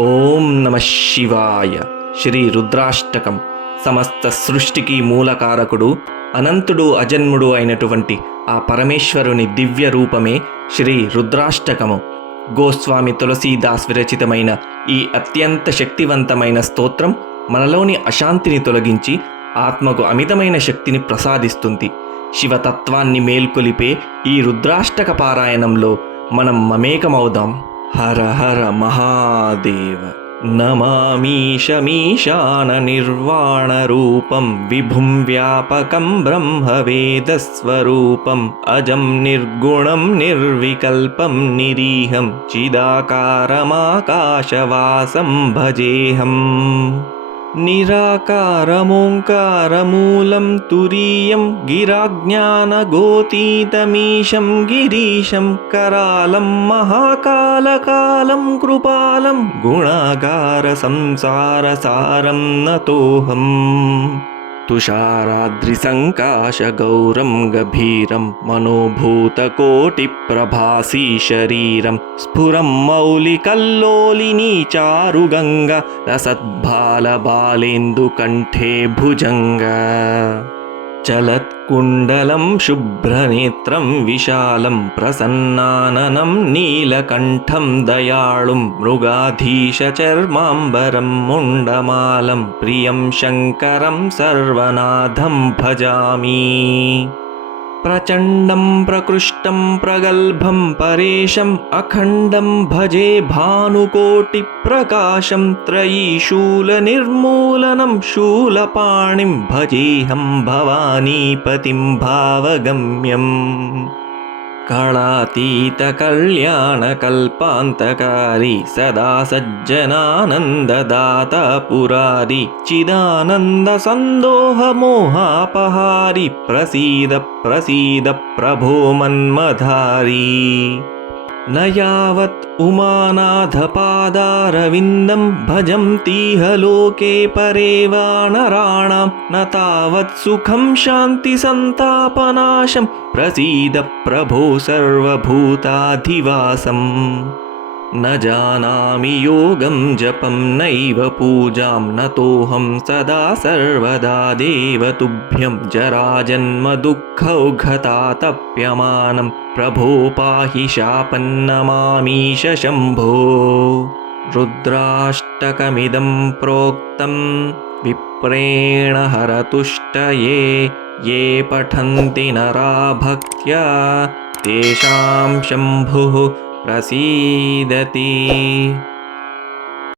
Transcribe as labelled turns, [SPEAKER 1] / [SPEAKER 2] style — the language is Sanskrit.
[SPEAKER 1] ఓం నమ శివాయ. శ్రీ రుద్రాష్టకం. సమస్త సృష్టికి మూలకారకుడు అనంతుడు అజన్ముడు అయినటువంటి ఆ పరమేశ్వరుని దివ్య రూపమే శ్రీ రుద్రాష్టకము. గోస్వామి తులసీదాస్ విరచితమైన ఈ అత్యంత శక్తివంతమైన స్తోత్రం మనలోని అశాంతిని తొలగించి ఆత్మకు అమితమైన శక్తిని ప్రసాదిస్తుంది. శివతత్వాన్ని మేల్కొలిపే ఈ రుద్రాష్టక పారాయణంలో మనం మమేకమవుదాం. हर हर महादेव। नमामीशमीशाननिर्वाणरूपं विभुं व्यापकं ब्रह्मवेदस्वरूपम् अजं निर्गुणं निर्विकल्पं निरीहं चिदाकारमाकाशवासं भजेऽहम् निराकारमोङ्कारमूलं तुरीयं गिराज्ञानगोतीतमीशं गिरीशं करालं महाकालकालं कृपालं गुणाकारसंसारसारं नतोऽहम्। तुषाराद्रिसङ्काशगौरं गभीरं मनोभूतकोटिप्रभासी शरीरं स्फुरं मौलिकल्लोलिनी चारुगङ्गा लसद्बालबालेन्दुकण्ठे भुजङ्ग चलत्कुण्डलं शुभ्रनेत्रं विशालं प्रसन्नाननं नीलकण्ठं दयाळुं मृगाधीशचर्माम्बरं मुण्डमालं प्रियं शङ्करं सर्वनाथं भजामि प्रचण्डं प्रकृष्टं प्रगल्भं परेशम् अखण्डं भजे भानुकोटिप्रकाशं त्रयीशूलनिर्मूलनं शूलपाणिं भजेऽहं भवानीपतिं भावगम्यम् कलातीतकल्याणकल्पान्तकारी सदा सज्जनानन्ददाता पुरारि चिदानन्दसन्दोहमोहापहारि प्रसीद प्रसीद प्रभो मन्मधारी न यावत् उमानाथपादारविन्दं भजन्तीह लोके परे वा नराणां न तावत् सुखं शान्तिसन्तापनाशं प्रसीद प्रभो सर्वभूताधिवासम् न जानामि योगं जपं नैव पूजां नतोऽहं सदा सर्वदा देव तुभ्यं जराजन्मदुःखौघतातप्यमानं प्रभो पाहि शापन्नमामीश शम्भो। रुद्राष्टकमिदं प्रोक्तं विप्रेण हरतुष्टये ये पठन्ति नरा भक्त्या तेषां शम्भुः prasidati.